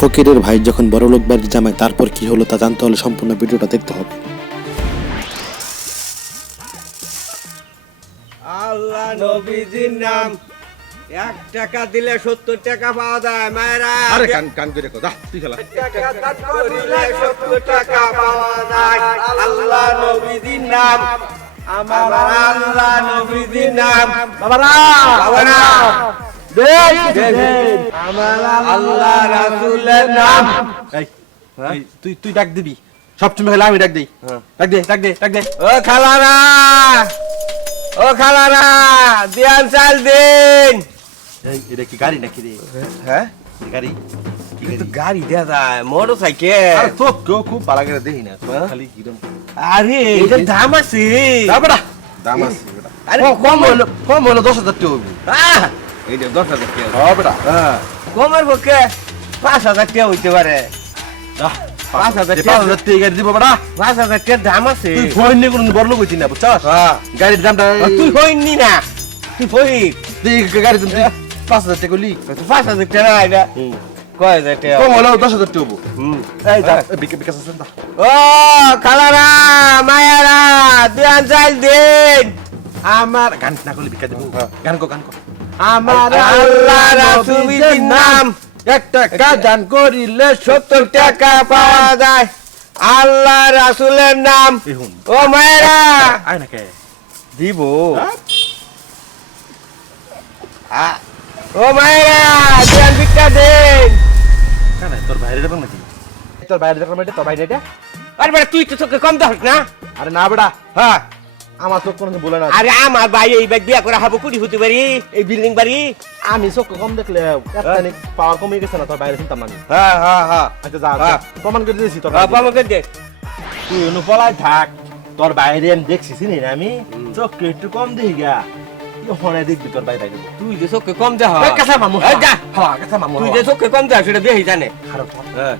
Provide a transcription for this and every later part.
ফকিরের ভাই যখন বড়লোক বাড়ির জামাই তারপর কি হলো তা জানতে হলে সম্পূর্ণ ভিডিওটা দেখতে হবে। আল্লাহ নবীজির নাম। এক টাকা দিলে সত্তর টাকা পাওয়া যায় মায়েরা। আরে কান কান করে কথা তুই খেলা। সত্তর টাকা পাওয়া যায় আল্লাহ নবীজির নাম। আমার আল্লাহ নবীজির নাম। বাবারা। বাবারা। আমার আল্লাহ রাসূলের নাম তুই তুই ডাক দিবি সব তুমি আমি ডাক দেই ডাক দে ডাক দে ডাক দে ও খালারা ও খালারা দিয়ান চাল দিন গাড়ি নাকি রে হ্যাঁ দেয়া যায় মোটর সাইকেল কেউ খুব ভালো করে দেখি না খালি কিরম আরে এটা দাম আছে দাম আছে আরে কম হলো কম হলো দশ হাজার টাকা এই যে দশ হাজার টাকা হ্যাঁ বেটা। হ্যাঁ। কমের পক্ষে পাঁচ হাজার টাকা হইতে পারে। আহ, পাঁচ হাজার যে টাকা। পাঁচ হাজার টাকা গাড়ি দিব বেটা। পাঁচ হাজার টাকার দাম আছে। তুই ফোন নিয়ে কোনো বড় লোক হইতি না বুঝছস? হ্যাঁ। গাড়ির দামটা আর তুই হইনি না। তুই হই তুই গাড়ি তুমি পাঁচ হাজার টাকা লি পাঁচ হাজার টাকা এটা কয় হাজার টাকা কম হলো দশ হাজার টাকা হুম। এই যা। বিকাশ বিকাশ আছে না ও খালারা মায়ারা দিয়ান চাল দিন। আমার গান না করলে বিকা দেবো। গান কো গান কো আমার আল্লাহ রাসূলের নাম এক টাকা দান করিলে সত্তর টাকা পাওয়া যায়। আল্লাহ রাসূলের নাম ও মায়েরা। দিব। ও মায়েরা ধ্যান ভিক্ষা দেন। কেন তোর বাইরে যাবেন নাকি? তোর বাইরে যাবেন মানে তোর বাইরে এটা আরে বেটা তুই তো তোকে কম দাস না? আরে না বেটা হ্যাঁ। আমার চোখ কোনো বলে না আরে আমার ভাই এই ব্যাগ বিয়া করে হাবো কুড়ি হতে পারি এই বিল্ডিং বাড়ি। আমি চোখ কম দেখলে পাওয়ার কমে গেছে না তোর বাইরে শুনতাম না আমি হ্যাঁ হ্যাঁ হ্যাঁ। আচ্ছা যা হ্যাঁ। প্রমাণ করে দিয়েছি তোর হ্যাঁ বাইরে। আমাকে দে। তুই অনু পলায় থাক তোর বাইরে আমি দেখছি চিনি না আমি? চোখ একটু কম দেখি গা। হনে দেখবি তোর বাইরে। তুই যে কম দেহ কাঁচা মামু। যা। হ্যাঁ কাঁচা মামু। তুই যে কম সেটা দেখি জানে। হ্যাঁ।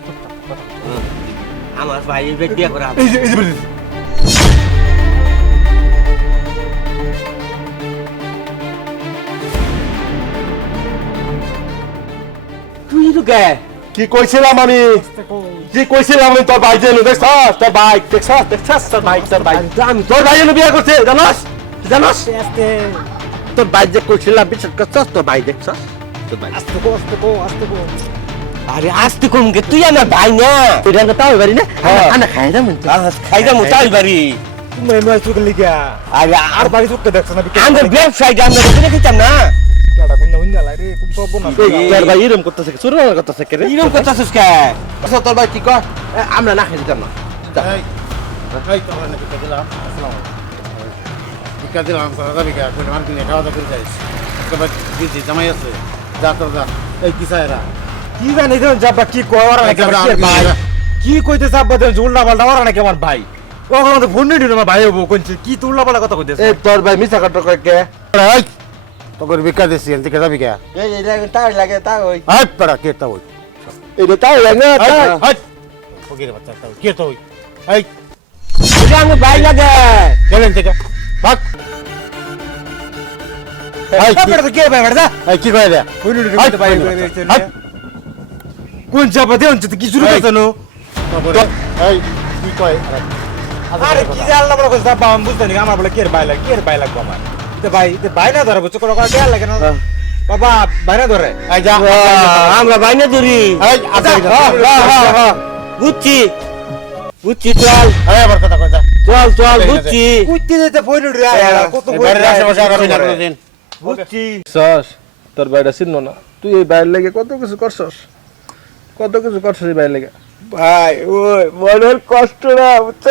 আমার ভাই এই ব্যাগ বিয়া করে হাবো। এই যে এই যে তুই তো কে? কি কইছিলাম আমি? কি কইছিলাম আমি তোর ভাই যেন দেখছস? তোর ভাই দেখছস? দেখছস তোর ভাই তোর ভাই আমি তোর ভাই যেন বিয়ে করছে জানাস? জানাস? তোর ভাই যে কইছিলাম বিশ্বাস করছস? তোর ভাই দেখছস? তোর ভাই। আরে আসতে কম কে তুই আমার ভাই না। এটা তো তাও বাড়ি না? হ্যাঁ। আনা খাই মন খাই তাই বাড়ি তুমি নয় চোখে লিগা আরে আর বাড়ি চোখটা দেখছ না আমরা ব্যবসায়ী আমরা দেখে রেখেছিলাম না। কেডা কোন হুইনা লাই রে খুব সব না তোর ভাই এরকম করতেছে শুরু করতেছে কে রে এরকম শুস কে আচ্ছা তোর ভাই কি কয় আমরা না খাই দিতাম না এই এই তো না বিকেল দিলাম আসসালামু আলাইকুম বিকেল দিলাম সাদা বিকেল কোন মান কিনে খাওয়া দাওয়া করে যাইস তবে দিদি জামাই আছে যা তোর যা এই কি সাইরা কি জানি তো যাবা কি কয় নাকি ভাই কি কইতে যাবা দেন উল্টা পাল্টা ওরা নাকি আমার ভাই ওখানে ফোন নিয়ে আমার ভাই হব কোনছে কি তো উল্টা পাল্টা কথা কইতেছে তোর ভাই মিছা কথা কয় কে তোর বিকা দিছি এনতে কেদা বিকা এই এই তাই লাগে তাই ওই। হাই পড়া কে তা ওই? এটা তাই লাগে হাই হাই ফকির বাচ্চা তা কে তো ওই? এই। এটা আমার ভাই লাগে গেলেন থেকে ভাগ। এই কি কে ভাই বেটা? এই কি কয় রে? কোন হাই, ভাই, হাই। কোন চাপা দেন তো কি শুরু করছ নো? এই কি কয়? আরে কি জানলা বড় কথা আমি বুঝতে নি আমার বলে কে ভাই লাগে কে ভাই লাগবে আমার? এটা ভাই ধরে বুঝছ? কোন কথা লাগে না। বাবা ভাই ধরে। যা। আমরা হ্যাঁ হ্যাঁ হ্যাঁ বুঝছি। বুঝছি চল এই আবার কথা কয় চল চল বুঝছি। কুইতে যেতে বই রে কত বই আশেপাশে আর না কোনদিন বুঝছি। সস তোর বাইরে চিনল না? তুই এই বাইরে লেগে কত কিছু করছস? কত কিছু করছস এই বাইরে লেগে? ভাই ওই মনের কষ্ট না বুঝছ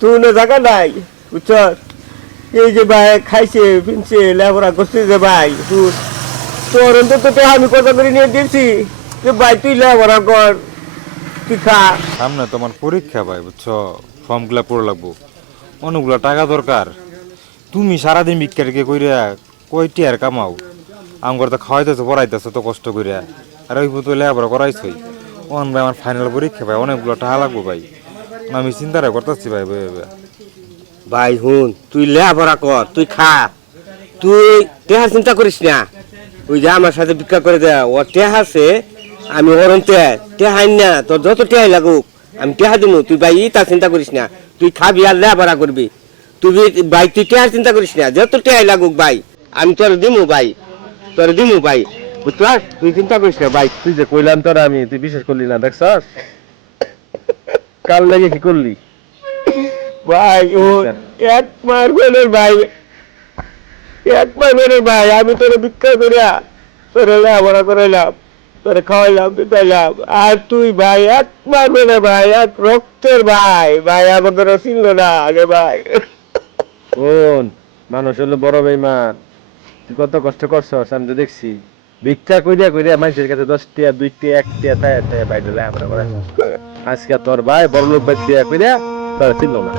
তুই না জায়গা নাই বুঝছ এই যে ভাই, খাইছে, পিনছে লেবরা করছে যে ভাই তোর অন্তত তো আমি কথা করে নিয়ে দিয়েছি। যে ভাই, তুই লেবরা কর, তুই খা। সামনে তোমার পরীক্ষা ভাই, বুঝছ? ফর্মগুলা পড়ে লাগবো। অনেকগুলো টাকা দরকার। তুমি সারাদিন বিজ্ঞানকে কইরা কয়টি আর কামাও? আমার তো খাওয়াইতেছো, পড়াইতেছো তো কষ্ট কইরা। আর ওই মতো লেখাপড়া করাইছই। ওখান ভাই, আমার ফাইনাল পরীক্ষা ভাই, অনেকগুলো টাকা লাগবো ভাই। আমি চিন্তা করতেছি ভাই ভাই। ভাই। হুন তুই লেবরা কর, তুই খা। তুই টেহার চিন্তা করিস না। ওই যে আমার সাথে ভিক্ষা করে দেয় ও টেহাছে আমি হরণ টেহাই। না, তোর যত টেহাই লাগুক, আমি টেহা দিমু। তুই ভাই তা চিন্তা করিস না। তুই খাবি আর লেবারা করবি। তুই ভাই, তুই টেহার চিন্তা করিস না। যত টেহাই লাগুক, ভাই, আমি তোর দিমু, ভাই। তোর দিমু, ভাই। বুঝছস? তুই চিন্তা করিস না, ভাই। তুই যে কইলাম তোর আমি, তুই বিশ্বাস করলি না, দেখছস? কাল লাগে কি করলি? ভাই ও এক মার বেনের ভাই। এক মার বেনের ভাই আমি তোর ভিক্ষা করিয়া তোর লেবারা করাইলাম তোর খাওয়াইলাম পিতাইলাম আর তুই ভাই এক মার বেনের ভাই এক রক্তের ভাই। ভাই আমাদের ছিল না আগে ভাই। কোন মানুষ হলো বড় বেইমান তুই কত কষ্ট করছস আমি তো দেখছি। ভিক্ষা কইরা কইরা মানুষের কাছে দশ টিয়া দুই টিয়া এক টিয়া তাই তাই বাইরে আমরা করে আজকে তোর ভাই বড় লোক বাদ দিয়া কইরা তোর ছিল না